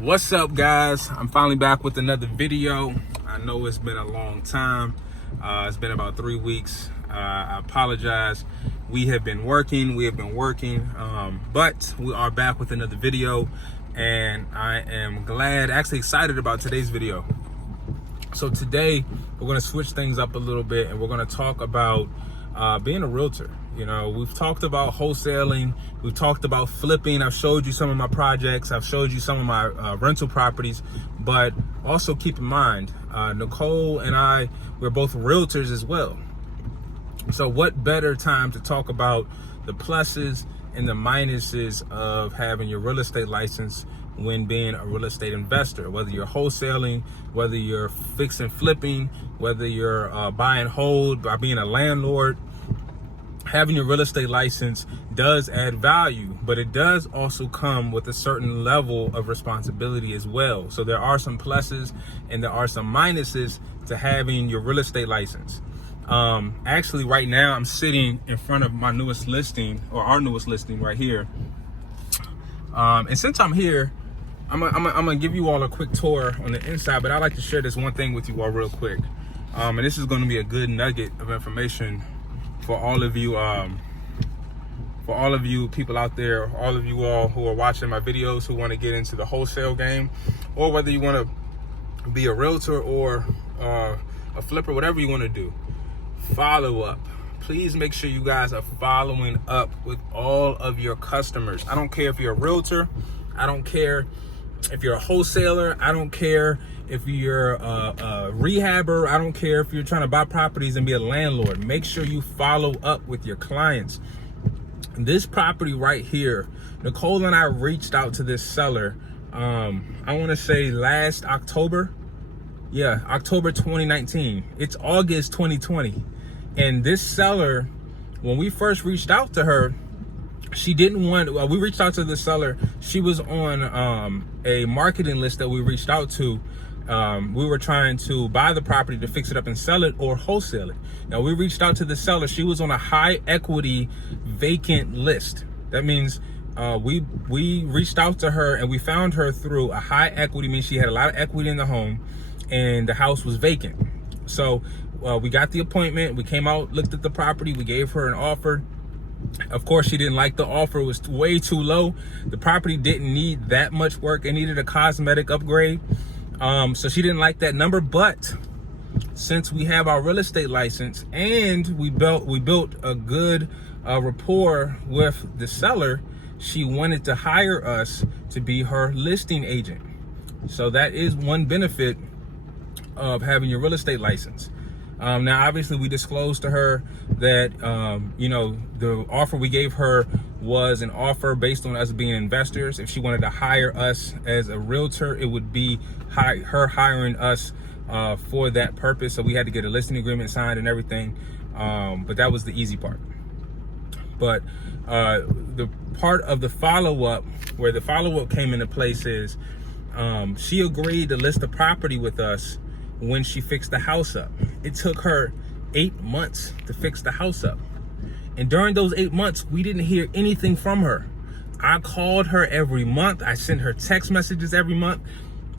What's up, guys? I'm finally back with another video. I know it's been a long time. It's been about 3 weeks. I apologize. We have been working, but we are back with another video, and I am glad, actually excited about today's video. So today we're going to switch things up a little bit, and we're going to talk about being a realtor. You know, we've talked about wholesaling, we've talked about flipping. I've showed you some of my projects, I've showed you some of my rental properties, but also keep in mind, Nicole and I, we're both realtors as well. So what better time to talk about the pluses and the minuses of having your real estate license when being a real estate investor, whether you're wholesaling, whether you're fix and flipping, whether you're buy and hold by being a landlord. Having your real estate license does add value, but it does also come with a certain level of responsibility as well. So there are some pluses and there are some minuses to having your real estate license. Actually, right now I'm sitting in front of my newest listing, or our newest listing right here. And since I'm here, I'm gonna give you all a quick tour on the inside, but I'd like to share this one thing with you all real quick. And this is gonna be a good nugget of information for all of you people out there, all of you all who are watching my videos who want to get into the wholesale game, or whether you want to be a realtor or a flipper, whatever you want to do. Follow up. Please make sure you guys are following up with all of your customers. I don't care if you're a realtor, I don't care if you're a wholesaler, I don't care if you're a rehabber, I don't care if you're trying to buy properties and be a landlord. Make sure you follow up with your clients. This property right here, Nicole and I reached out to this seller, I want to say last October. Yeah, October 2019. It's August 2020. And this seller, when we first reached out to her, she didn't want, we reached out to the seller. She was on a marketing list that we reached out to. We were trying to buy the property to fix it up and sell it or wholesale it. Now we reached out to the seller. She was on a high equity vacant list. That means we reached out to her and we found her through a high equity, means she had a lot of equity in the home and the house was vacant. So we got the appointment, we came out, looked at the property, we gave her an offer. Of course, she didn't like the offer. It was way too low. The property didn't need that much work. It needed a cosmetic upgrade. So she didn't like that number, but since we have our real estate license and we built a good rapport with the seller, she wanted to hire us to be her listing agent. So that is one benefit of having your real estate license. Now, obviously, we disclosed to her that, the offer we gave her was an offer based on us being investors. If she wanted to hire us as a realtor, it would be her hiring us for that purpose. So we had to get a listing agreement signed and everything. But that was the easy part. But the part of the follow-up, where the follow-up came into place, is she agreed to list the property with us when she fixed the house up. It took her 8 months to fix the house up. And during those 8 months, we didn't hear anything from her. I called her every month. I sent her text messages every month.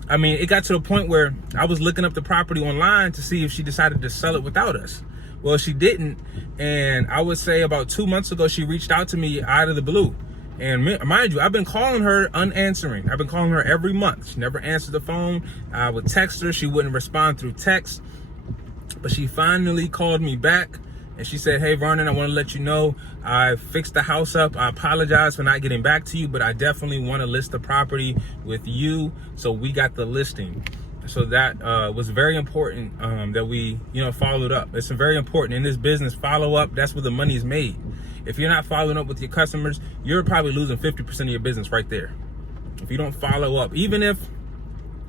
I mean, it got to the point where I was looking up the property online to see if she decided to sell it without us. Well, she didn't. And I would say about 2 months ago, she reached out to me out of the blue. And mind you, I've been calling her unanswering. I've been calling her every month. She never answered the phone. I would text her. She wouldn't respond through text. But she finally called me back and she said, "Hey, Vernon, I want to let you know I fixed the house up. I apologize for not getting back to you, but I definitely want to list the property with you." So we got the listing. So that was very important that we, followed up. It's very important in this business. Follow up. That's where the money is made. If you're not following up with your customers, you're probably losing 50% of your business right there. If you don't follow up, even if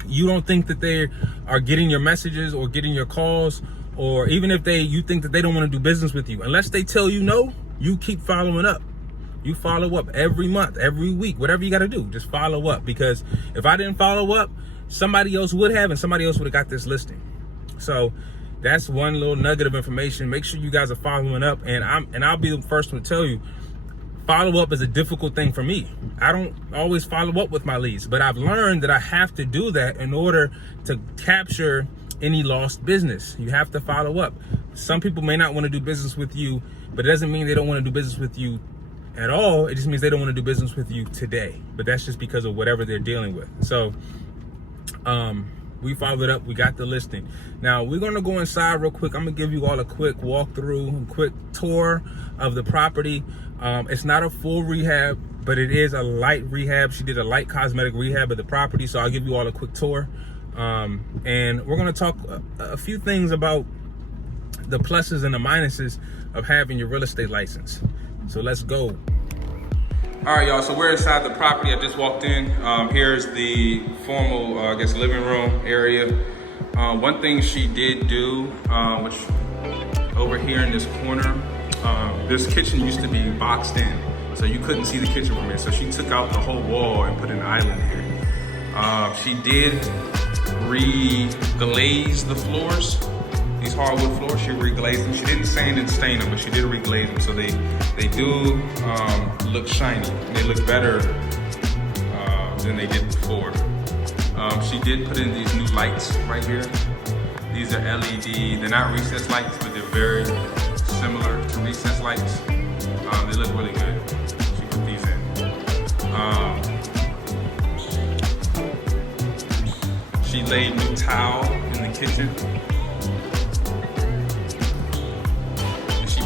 you don't think that they are getting your messages or getting your calls, or even if you think that they don't want to do business with you, unless they tell you no, you keep following up. You follow up every month, every week, whatever you got to do, just follow up. Because if I didn't follow up, somebody else would have, and somebody else would have got this listing. So that's one little nugget of information. Make sure you guys are following up, and I'll be the first one to tell you, follow up is a difficult thing for me. I don't always follow up with my leads, but I've learned that I have to do that in order to capture any lost business. You have to follow up. Some people may not want to do business with you, but it doesn't mean they don't want to do business with you at all. It just means they don't want to do business with you today, but that's just because of whatever they're dealing with. So we followed up, we got the listing. Now we're gonna go inside real quick. I'm gonna give you all a quick walkthrough, a quick tour of the property. It's not a full rehab, but it is a light rehab. She did a light cosmetic rehab of the property, so I'll give you all a quick tour. And we're gonna talk a few things about the pluses and the minuses of having your real estate license. So let's go. All right, y'all, so we're inside the property. I just walked in. Here's the formal, I guess, living room area. One thing she did do, which over here in this corner, this kitchen used to be boxed in, so you couldn't see the kitchen from here. So she took out the whole wall and put an island here. She did re-glaze the floors. These hardwood floors, she reglazed them. She didn't sand and stain them, but she did reglaze them. So they do look shiny. They look better than they did before. She did put in these new lights right here. These are LED. They're not recessed lights, but they're very similar to recessed lights. They look really good. She put these in. She laid new tile in the kitchen.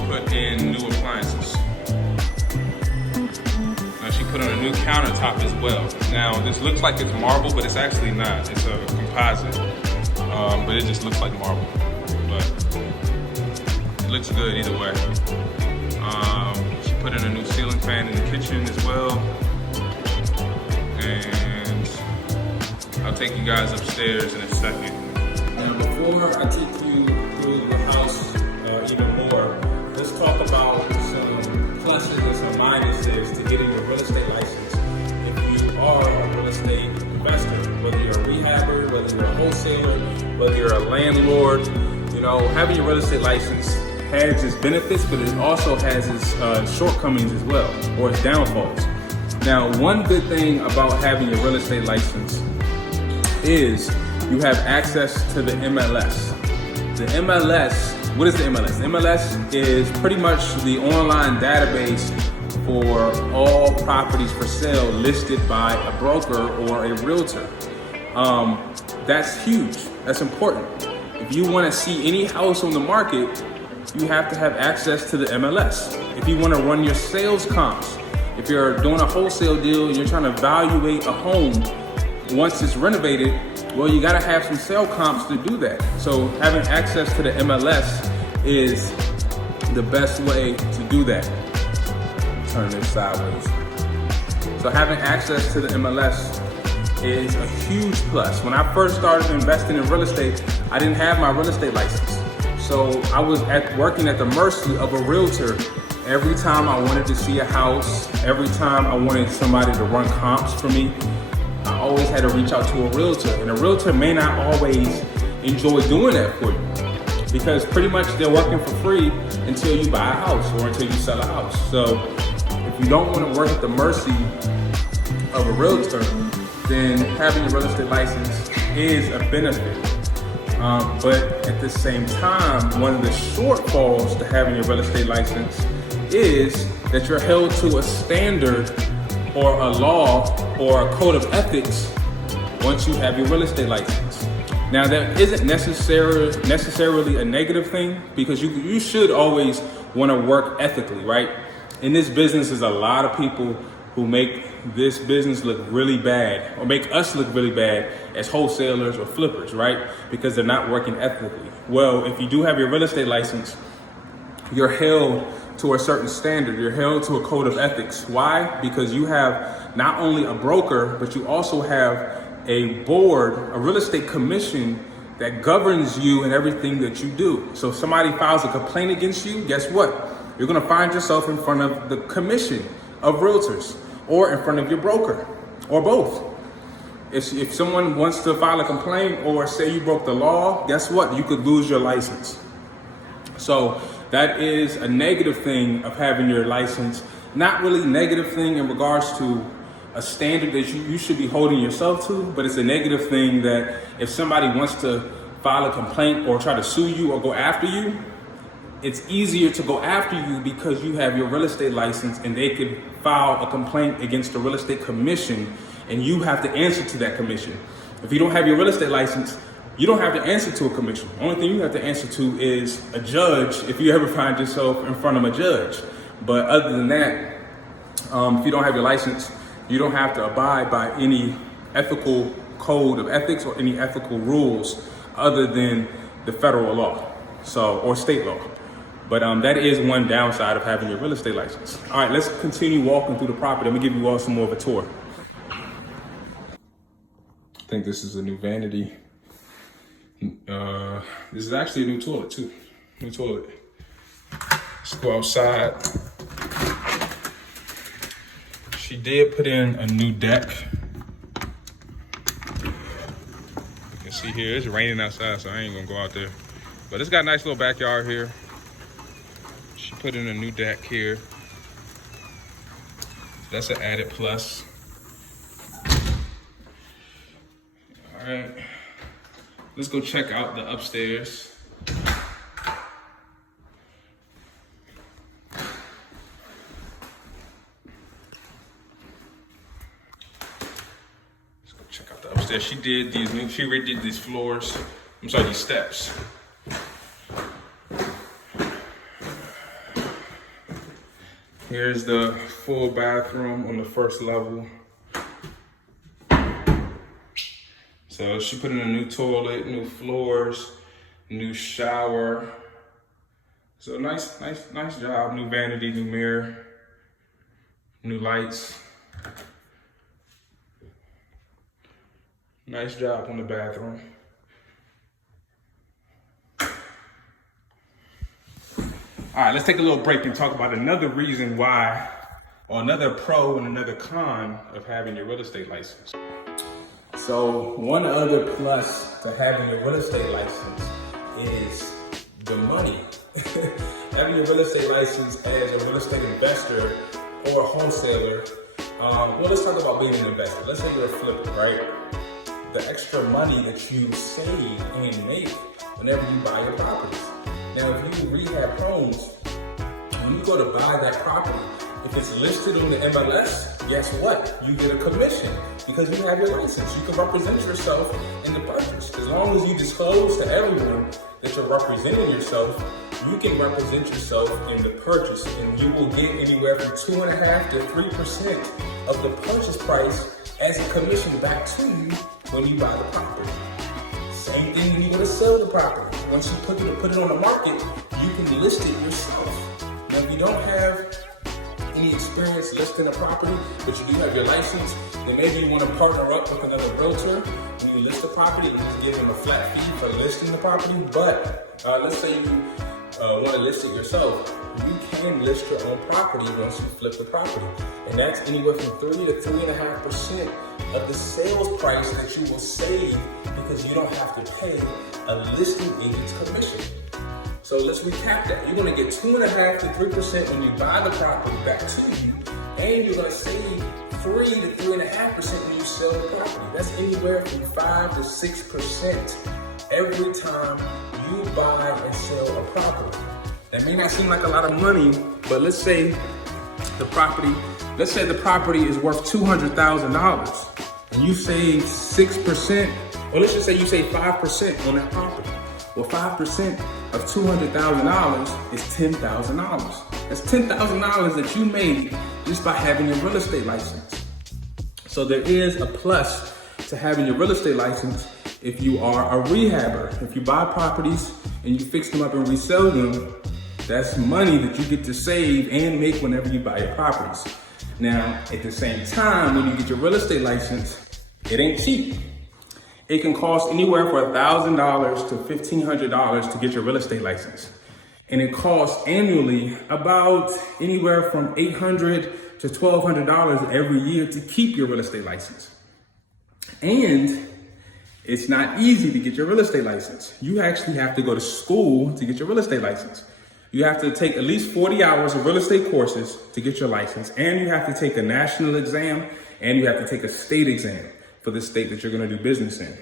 Put in new appliances. Now she put on a new countertop as well. Now this looks like it's marble, but it's actually not. It's a composite, but it just looks like marble. But it looks good either way. She put in a new ceiling fan in the kitchen as well. And I'll take you guys upstairs in a second. Now before I take you through the house even more, let's talk about some pluses and some minuses to getting your real estate license if you are a real estate investor, whether you're a rehabber, whether you're a wholesaler, whether you're a landlord. You know, having your real estate license has its benefits, but it also has its shortcomings as well, or its downfalls. Now, one good thing about having your real estate license is you have access to the MLS. The MLS, what is the MLS? The MLS is pretty much the online database for all properties for sale listed by a broker or a realtor. That's huge. That's important. If you want to see any house on the market, you have to have access to the MLS. If you want to run your sales comps, if you're doing a wholesale deal and you're trying to evaluate a home once it's renovated, well, you gotta have some sale comps to do that. So having access to the MLS is the best way to do that. Turn this sideways. So having access to the MLS is a huge plus. When I first started investing in real estate, I didn't have my real estate license. So I was working at the mercy of a realtor. Every time I wanted to see a house, every time I wanted somebody to run comps for me, I always had to reach out to a realtor, and a realtor may not always enjoy doing that for you because pretty much they're working for free until you buy a house or until you sell a house. So if you don't want to work at the mercy of a realtor, then having a real estate license is a benefit. But at the same time, one of the shortfalls to having your real estate license is that you're held to a standard or a law or a code of ethics once you have your real estate license. Now that isn't necessarily a negative thing, because you should always want to work ethically, right? In this business, there's a lot of people who make this business look really bad, or make us look really bad as wholesalers or flippers, right? Because they're not working ethically. Well, if you do have your real estate license, you're held to a certain standard. You're held to a code of ethics. Why? Because you have not only a broker, but you also have a board, a real estate commission that governs you and everything that you do. So if somebody files a complaint against you, guess what? You're gonna find yourself in front of the commission of realtors or in front of your broker or both. If someone wants to file a complaint or say you broke the law, guess what? You could lose your license. So that is a negative thing of having your license not really negative thing in regards to a standard that you should be holding yourself to, but it's a negative thing that if somebody wants to file a complaint or try to sue you or go after you, it's easier to go after you because you have your real estate license and they could file a complaint against the real estate commission and you have to answer to that commission. If you don't have your real estate license, you don't have to answer to a commission. The only thing you have to answer to is a judge if you ever find yourself in front of a judge. But other than that, if you don't have your license, you don't have to abide by any ethical code of ethics or any ethical rules other than the federal law, or state law. But that is one downside of having your real estate license. All right, let's continue walking through the property. Let me give you all some more of a tour. I think this is a new vanity. This is actually a new toilet too. New toilet. Let's go outside. She did put in a new deck. You can see here, it's raining outside, so I ain't gonna go out there. But it's got a nice little backyard here. She put in a new deck here. That's an added plus. All right, let's go check out the upstairs. Check out the upstairs. She redid these floors. I'm sorry, these steps. Here's the full bathroom on the first level. So she put in a new toilet, new floors, new shower. So nice job. New vanity, new mirror, new lights. Nice job on the bathroom. All right, let's take a little break and talk about another reason why, or another pro and another con of having your real estate license. So one other plus to having your real estate license is the money. Having your real estate license as a real estate investor or a wholesaler, well, let's talk about being an investor. Let's say you're a flipper, right? The extra money that you save and make whenever you buy your properties. Now, if you rehab homes, when you go to buy that property, if it's listed on the MLS, guess what? You get a commission because you have your license. You can represent yourself in the purchase. As long as you disclose to everyone that you're representing yourself, you can represent yourself in the purchase, and you will get anywhere from 2.5% to 3% of the purchase price as a commission back to you when you buy the property. Same thing when you go to sell the property. Once you put it on the market, you can list it yourself. Now, if you don't have any experience listing a property, but you do have your license, then maybe you want to partner up with another realtor. When you list the property, you can give them a flat fee for listing the property. But let's say you want to list it yourself, you can list your own property once you flip the property. And that's anywhere from 3 to 3.5% of the sales price that you will save because you don't have to pay a listing agent's commission. So let's recap that. You're going to get 2.5% to 3% when you buy the property back to you, and you're going to save 3 to 3.5% when you sell the property. That's anywhere from 5 to 6% every time you buy and sell a property. That may not seem like a lot of money, but let's say the property is worth $200,000 and you save 6%, or let's just say you save 5% on that property. Well, 5% of $200,000 is $10,000. That's $10,000 that you made just by having your real estate license. So there is a plus to having your real estate license if you are a rehabber. If you buy properties and you fix them up and resell them, that's money that you get to save and make whenever you buy your properties. Now, at the same time, when you get your real estate license, it ain't cheap. It can cost anywhere from $1,000 to $1,500 to get your real estate license. And it costs annually about anywhere from $800 to $1,200 every year to keep your real estate license. And it's not easy to get your real estate license. You actually have to go to school to get your real estate license. You have to take at least 40 hours of real estate courses to get your license, and you have to take a national exam, and you have to take a state exam for the state that you're gonna do business in.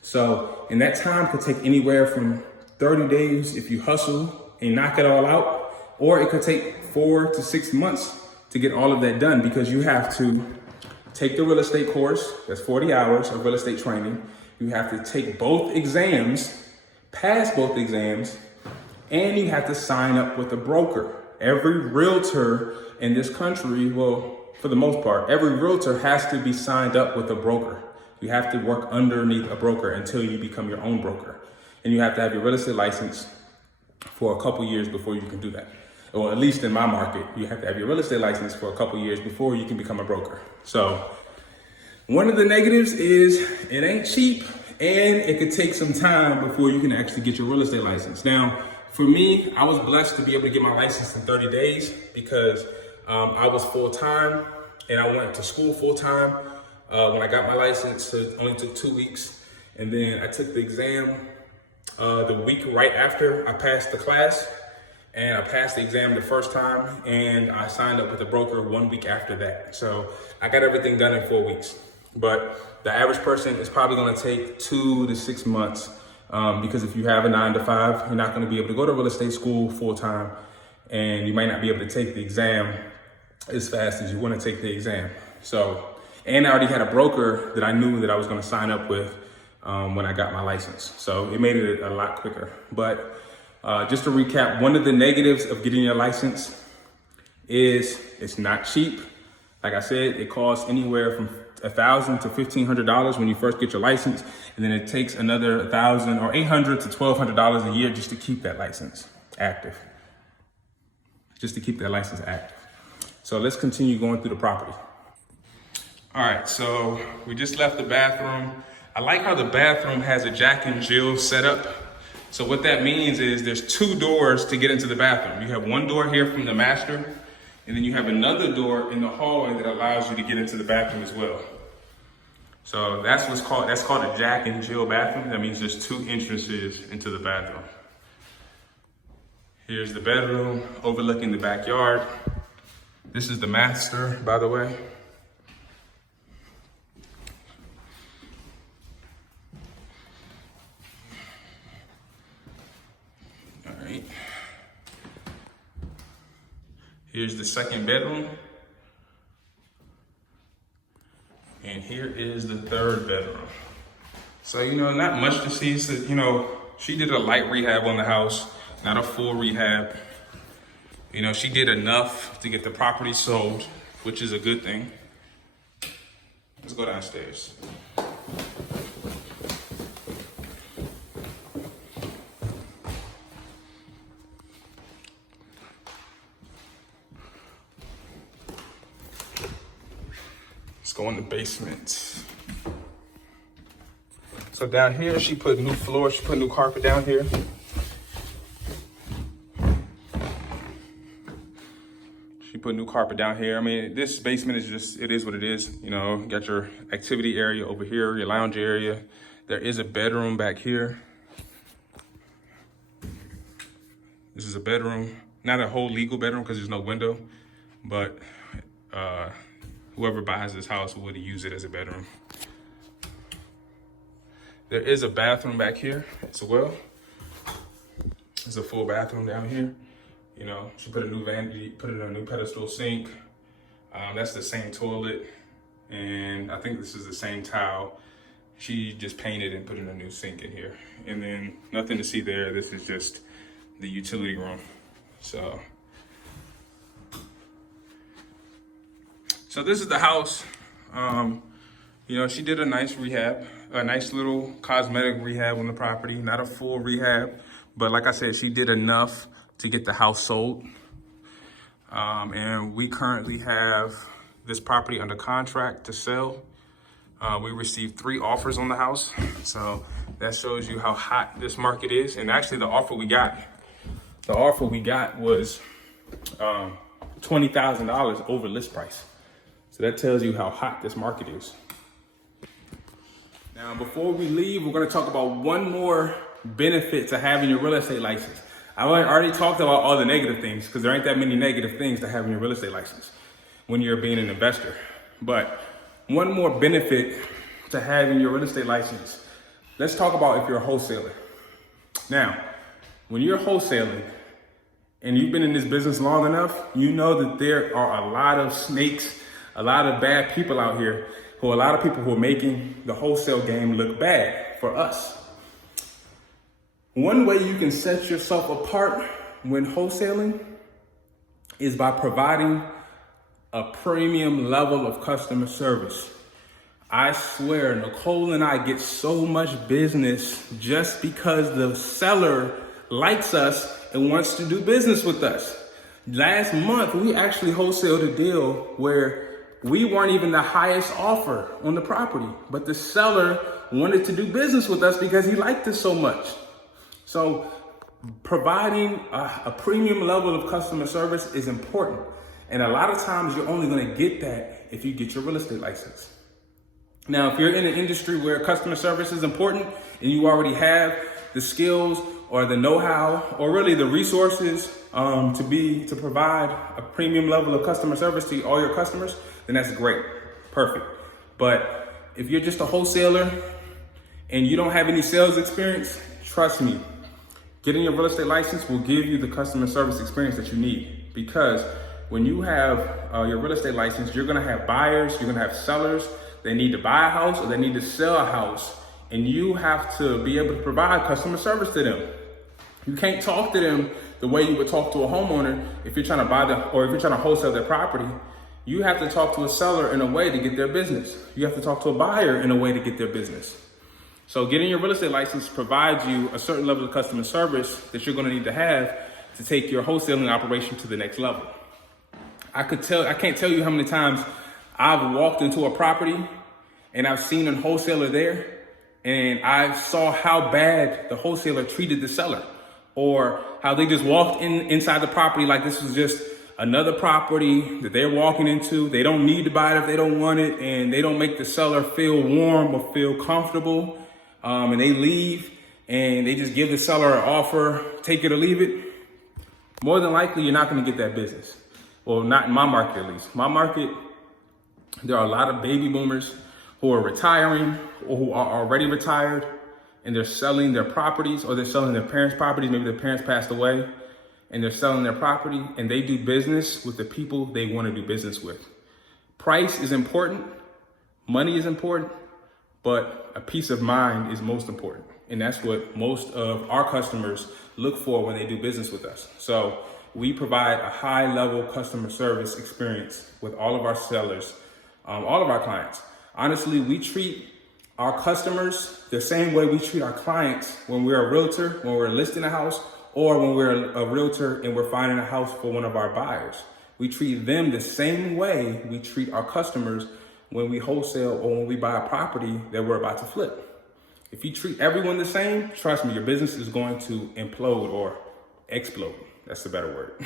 So, and that time could take anywhere from 30 days if you hustle and knock it all out, or it could take 4 to 6 months to get all of that done, because you have to take the real estate course, that's 40 hours of real estate training. You have to take both exams, pass both exams, and you have to sign up with a broker. Every realtor in this country, well, for the most part, every realtor has to be signed up with a broker. You have to work underneath a broker until you become your own broker. And you have to have your real estate license for a couple years before you can do that. Or at least in my market, you have to have your real estate license for a couple years before you can become a broker. So one of the negatives is it ain't cheap, and it could take some time before you can actually get your real estate license. Now, for me, I was blessed to be able to get my license in 30 days because I was full-time and I went to school full-time. When I got my license, it only took 2 weeks. And then I took the exam the week right after I passed the class. And I passed the exam the first time, and I signed up with a broker 1 week after that. So I got everything done in 4 weeks. But the average person is probably gonna take 2 to 6 months. Because if you have a 9 to 5, you're not gonna be able to go to real estate school full time, and you might not be able to take the exam as fast as you wanna take the exam. So, and I already had a broker that I knew that I was gonna sign up with when I got my license. So it made it a lot quicker. But just to recap, one of the negatives of getting your license is it's not cheap. Like I said, it costs anywhere from $1,000 to $1,500 when you first get your license, and then it takes another $1,000 or $800 to $1,200 a year just to keep that license active. So let's continue going through the property. All right, so we just left the bathroom. I like how the bathroom has a Jack and Jill setup. So what that means is there's 2 doors to get into the bathroom. You have one door here from the master, and then you have another door in the hallway that allows you to get into the bathroom as well. So that's called a Jack and Jill bathroom. That means there's 2 entrances into the bathroom. Here's the bedroom overlooking the backyard. This is the master, by the way. All right. Here's the second bedroom. And here is the third bedroom. So, not much to see. So, she did a light rehab on the house, not a full rehab. She did enough to get the property sold, which is a good thing. Let's go downstairs. Let's go in the basement. So down here, she put new floors, she put new carpet down here. She put new carpet down here. I mean, this basement is just, it is what it is. You got your activity area over here, your lounge area. There is a bedroom back here. This is a bedroom, not a whole legal bedroom because there's no window, but whoever buys this house would use it as a bedroom. There is a bathroom back here as well. There's a full bathroom down here. She put a new vanity, put in a new pedestal sink. That's the same toilet. And I think this is the same tile. She just painted and put in a new sink in here. And then nothing to see there. This is just the utility room. So this is the house. She did a nice rehab, a nice little cosmetic rehab on the property, not a full rehab, but like I said, she did enough to get the house sold. And we currently have this property under contract to sell. We received 3 offers on the house. So that shows you how hot this market is. And actually the offer we got was $20,000 over list price. So that tells you how hot this market is. Now, before we leave, we're gonna talk about one more benefit to having your real estate license. I already talked about all the negative things because there ain't that many negative things to having your real estate license when you're being an investor. But one more benefit to having your real estate license, let's talk about if you're a wholesaler. Now, when you're wholesaling and you've been in this business long enough, you know that there are a lot of snakes, a lot of bad people out here, a lot of people who are making the wholesale game look bad for us. One way you can set yourself apart when wholesaling is by providing a premium level of customer service. I swear, Nicole and I get so much business just because the seller likes us and wants to do business with us. Last month, we actually wholesaled a deal where we weren't even the highest offer on the property, but the seller wanted to do business with us because he liked us so much. So providing a premium level of customer service is important. And a lot of times you're only gonna get that if you get your real estate license. Now, if you're in an industry where customer service is important and you already have the skills or the know-how or really the resources to provide a premium level of customer service to all your customers, then that's great, perfect. But if you're just a wholesaler and you don't have any sales experience, trust me, getting your real estate license will give you the customer service experience that you need. Because when you have your real estate license, you're gonna have buyers, you're gonna have sellers. They need to buy a house or they need to sell a house. And you have to be able to provide customer service to them. You can't talk to them the way you would talk to a homeowner if you're trying to buy or if you're trying to wholesale their property. You have to talk to a seller in a way to get their business. You have to talk to a buyer in a way to get their business. So getting your real estate license provides you a certain level of customer service that you're gonna need to have to take your wholesaling operation to the next level. I can't tell you how many times I've walked into a property and I've seen a wholesaler there and I saw how bad the wholesaler treated the seller, or how they just walked inside the property like this was just another property that they're walking into. They don't need to buy it if they don't want it, and they don't make the seller feel warm or feel comfortable, and they leave and they just give the seller an offer, take it or leave it. More than likely, you're not gonna get that business. Well, not in my market at least. My market, there are a lot of baby boomers who are retiring or who are already retired, and they're selling their properties, or they're selling their parents' properties. Maybe their parents passed away and they're selling their property, and they do business with the people they want to do business with. Price is important, money is important, but a peace of mind is most important. And that's what most of our customers look for when they do business with us. So we provide a high level customer service experience with all of our sellers, all of our clients. Honestly, we treat our customers the same way we treat our clients when we're a realtor, when we're listing a house, or when we're a realtor and we're finding a house for one of our buyers. We treat them the same way we treat our customers when we wholesale or when we buy a property that we're about to flip. If you treat everyone the same, trust me, your business is going to implode or explode. That's the better word.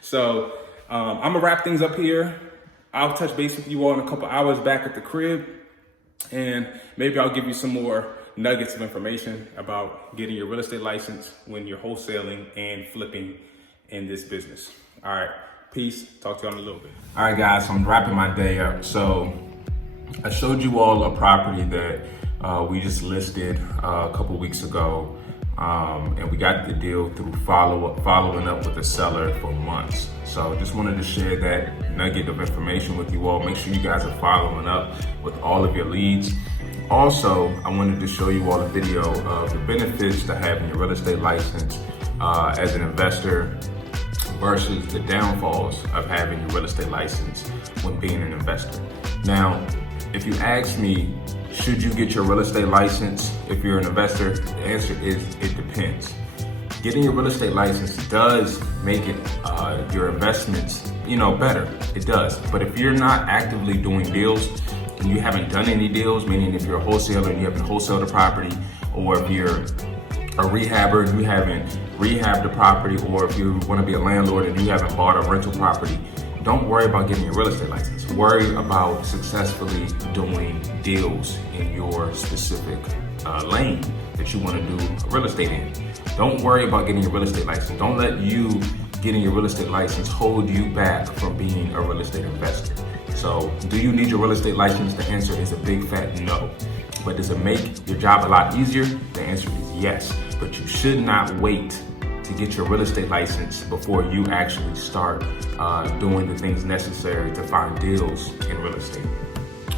So I'm gonna wrap things up here. I'll touch base with you all in a couple hours back at the crib, and maybe I'll give you some more nuggets of information about getting your real estate license when you're wholesaling and flipping in this business. All right, peace. Talk to you in a little bit. All right, guys, so I'm wrapping my day up. So I showed you all a property that we just listed a couple weeks ago. And we got the deal through following up with the seller for months. So just wanted to share that nugget of information with you all. Make sure you guys are following up with all of your leads. Also, I wanted to show you all a video of the benefits to having your real estate license as an investor versus the downfalls of having your real estate license when being an investor. Now, if you ask me, should you get your real estate license if you're an investor? The answer is it depends. Getting your real estate license does make it your investments, better. It does. But if you're not actively doing deals and you haven't done any deals, meaning if you're a wholesaler and you haven't wholesaled a property, or if you're a rehabber and you haven't rehabbed a property, or if you want to be a landlord and you haven't bought a rental property, don't worry about getting your real estate license. Worry about successfully doing deals in your specific lane that you want to do real estate in. Don't worry about getting your real estate license. Don't let you getting your real estate license hold you back from being a real estate investor. So, do you need your real estate license? The answer is a big fat no. But does it make your job a lot easier? The answer is yes. But you should not wait to get your real estate license before you actually start doing the things necessary to find deals in real estate.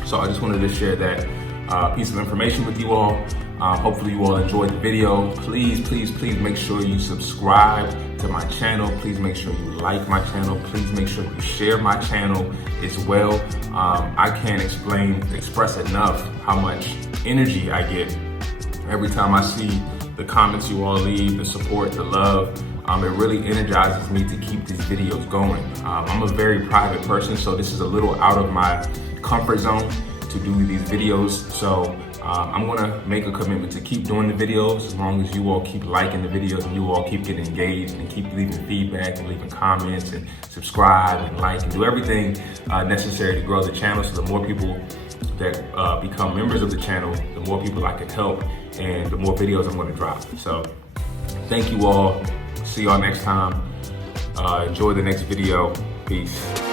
So I just wanted to share that piece of information with you all. Hopefully you all enjoyed the video. Please make sure you subscribe to my channel. Please make sure you like my channel. Please make sure you share my channel as well. I can't express enough how much energy I get every time I see the comments you all leave, the support, the love. It really energizes me to keep these videos going. I'm a very private person, so this is a little out of my comfort zone to do these videos. So I'm gonna make a commitment to keep doing the videos as long as you all keep liking the videos and you all keep getting engaged and keep leaving feedback and leaving comments and subscribe and like and do everything necessary to grow the channel. So the more people that become members of the channel, the more people I can help and the more videos I'm gonna drop. So thank you all. See y'all next time. Enjoy the next video. Peace.